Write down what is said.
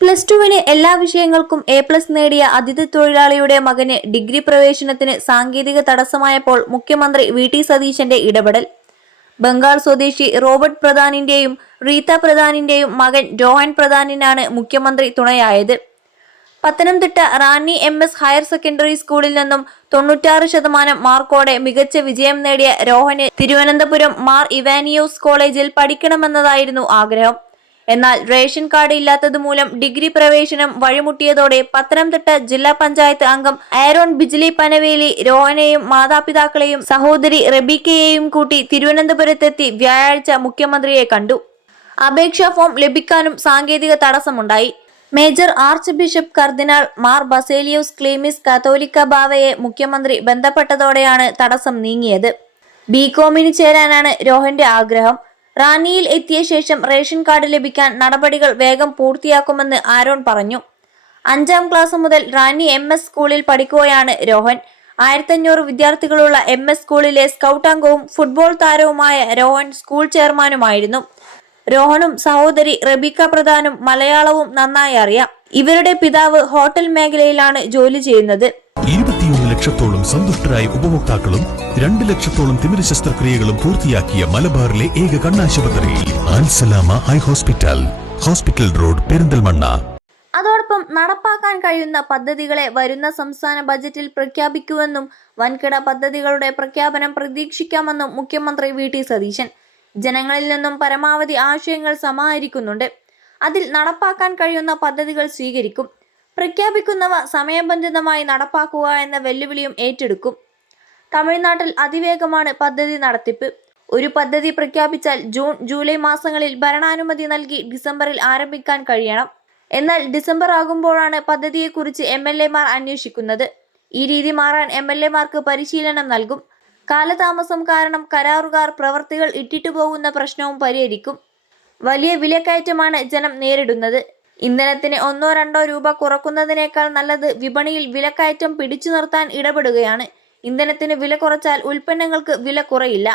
+2 എല്ലാ വിഷയങ്ങൾക്കും A+ നേടിയ അതിഥി തൊഴിലാളിയുടെ മകന് ഡിഗ്രി പ്രവേശനത്തിന് സാങ്കേതിക തടസ്സമായപ്പോൾ മുഖ്യമന്ത്രി VT സതീശന്റെ ഇടപെടൽ. ബംഗാൾ സ്വദേശി റോബർട്ട് പ്രധാനിന്റെയും റീത്ത പ്രധാനിന്റെയും മകൻ രോഹൻ പ്രധാനിനാണ് മുഖ്യമന്ത്രി തുണയായത്. Pathanamthitta Ranni MS higher secondary സ്കൂളിൽ നിന്നും 96% മാർക്കോടെ മികച്ച വിജയം നേടിയ രോഹന് തിരുവനന്തപുരം മാർ ഇവാനിയോസ് കോളേജിൽ പഠിക്കണമെന്നതായിരുന്നു ആഗ്രഹം. എന്നാൽ റേഷൻ കാർഡ് ഇല്ലാത്തതുമൂലം ഡിഗ്രി പ്രവേശനം വഴിമുട്ടിയതോടെ പത്തനംതിട്ട ജില്ലാ പഞ്ചായത്ത് അംഗം ആരോൺ ബിജ്ലി പനവേലി രോഹനെയും മാതാപിതാക്കളെയും സഹോദരി റബീക്കയെയും കൂട്ടി തിരുവനന്തപുരത്തെത്തി വ്യാഴാഴ്ച മുഖ്യമന്ത്രിയെ കണ്ടു. അപേക്ഷാ ഫോം ലഭിക്കാനും സാങ്കേതിക തടസ്സമുണ്ടായി. മേജർ ആർച്ച് ബിഷപ്പ് കർദിനാൾ മാർ ബസേലിയോസ് ക്ലീമിസ് കാത്തോലിക്ക ബാവയെ മുഖ്യമന്ത്രി ബന്ധപ്പെട്ടതോടെയാണ് തടസ്സം നീങ്ങിയത്. ബികോമിന് ചേരാനാണ് രോഹന്റെ ആഗ്രഹം. റാന്നിയിൽ എത്തിയ ശേഷം റേഷൻ കാർഡ് ലഭിക്കാൻ നടപടികൾ വേഗം പൂർത്തിയാക്കുമെന്ന് ആരോൺ പറഞ്ഞു. 5ാം ക്ലാസ് മുതൽ റാന്നി MS സ്കൂളിൽ പഠിക്കുകയാണ് രോഹൻ. 1500 വിദ്യാർത്ഥികളുള്ള MS സ്കൂളിലെ സ്കൗട്ട് അംഗവും ഫുട്ബോൾ താരവുമായ രോഹൻ സ്കൂൾ ചെയർമാനുമായിരുന്നു. രോഹനും സഹോദരി റബീക്ക പ്രധാനും മലയാളവും നന്നായി അറിയാം. ഇവരുടെ പിതാവ് ഹോട്ടൽ മേഖലയിലാണ് ജോലി ചെയ്യുന്നത്. 21 ലക്ഷത്തോളം സന്തുഷ്ടരായ ഉപഭോക്താക്കളും 2 ലക്ഷത്തോളം തിമിര ശസ്ത്രക്രിയകളും പൂർത്തിയാക്കിയ മലബാറിലെ ഏക കണ്ണാശുപത്രി Al Salama eye hospital, hospital road, Perinthalmanna. അതോടൊപ്പം നടപ്പാക്കാൻ കഴിയുന്ന പദ്ധതികളെ വരുന്ന സംസ്ഥാന ബജറ്റിൽ പ്രഖ്യാപിക്കുമെന്നും വൻകിട പദ്ധതികളുടെ പ്രഖ്യാപനം പ്രതീക്ഷിക്കാമെന്നും മുഖ്യമന്ത്രി VT സതീശൻ. ജനങ്ങളിൽ നിന്നും പരമാവധി ആശയങ്ങൾ സമാഹരിക്കുന്നുണ്ട്. അതിൽ നടപ്പാക്കാൻ കഴിയുന്ന പദ്ധതികൾ സ്വീകരിക്കും. പ്രഖ്യാപിക്കുന്നവ സമയബന്ധിതമായി നടപ്പാക്കുക എന്ന വെല്ലുവിളിയും ഏറ്റെടുക്കും. തമിഴ്നാട്ടിൽ അതിവേഗമാണ് പദ്ധതി നടത്തിപ്പ്. ഒരു പദ്ധതി പ്രഖ്യാപിച്ചാൽ ജൂൺ ജൂലൈ മാസങ്ങളിൽ ഭരണാനുമതി നൽകി ഡിസംബറിൽ ആരംഭിക്കാൻ കഴിയണം. എന്നാൽ ഡിസംബർ ആകുമ്പോഴാണ് പദ്ധതിയെക്കുറിച്ച് MLA മാർ അന്വേഷിക്കുന്നത്. ഈ രീതി മാറാൻ MLA മാർക്ക് പരിശീലനം നൽകും. കാലതാമസം കാരണം കരാറുകാർ പ്രവർത്തികൾ ഇട്ടിട്ടു പോകുന്ന പ്രശ്നവും പരിഹരിക്കും. വലിയ വിലക്കയറ്റമാണ് ജനം നേരിടുന്നത്. ഇന്ധനത്തിന് 1-2 രൂപ കുറക്കുന്നതിനേക്കാൾ നല്ലത് വിപണിയിൽ വിലക്കയറ്റം പിടിച്ചു നിർത്താൻ ഇടപെടുകയാണ്. ഇന്ധനത്തിന് വില കുറച്ചാൽ ഉൽപ്പന്നങ്ങൾക്ക് വില കുറയില്ല.